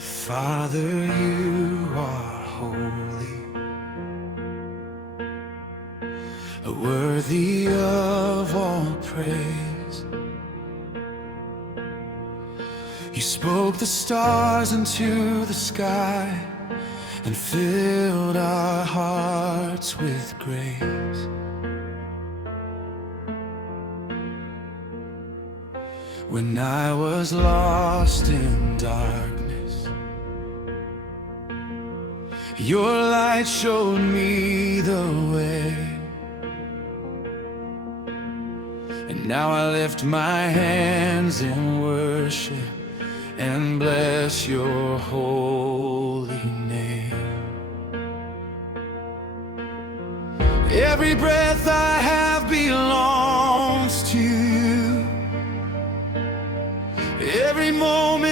Father, you are holy, worthy of all praise. You spoke the stars into the sky and filled our hearts with grace. When I was lost in darkness, your light showed me the way. And now I lift my hands in worship and bless your holy name. Every breath I have belongs to you. Every moment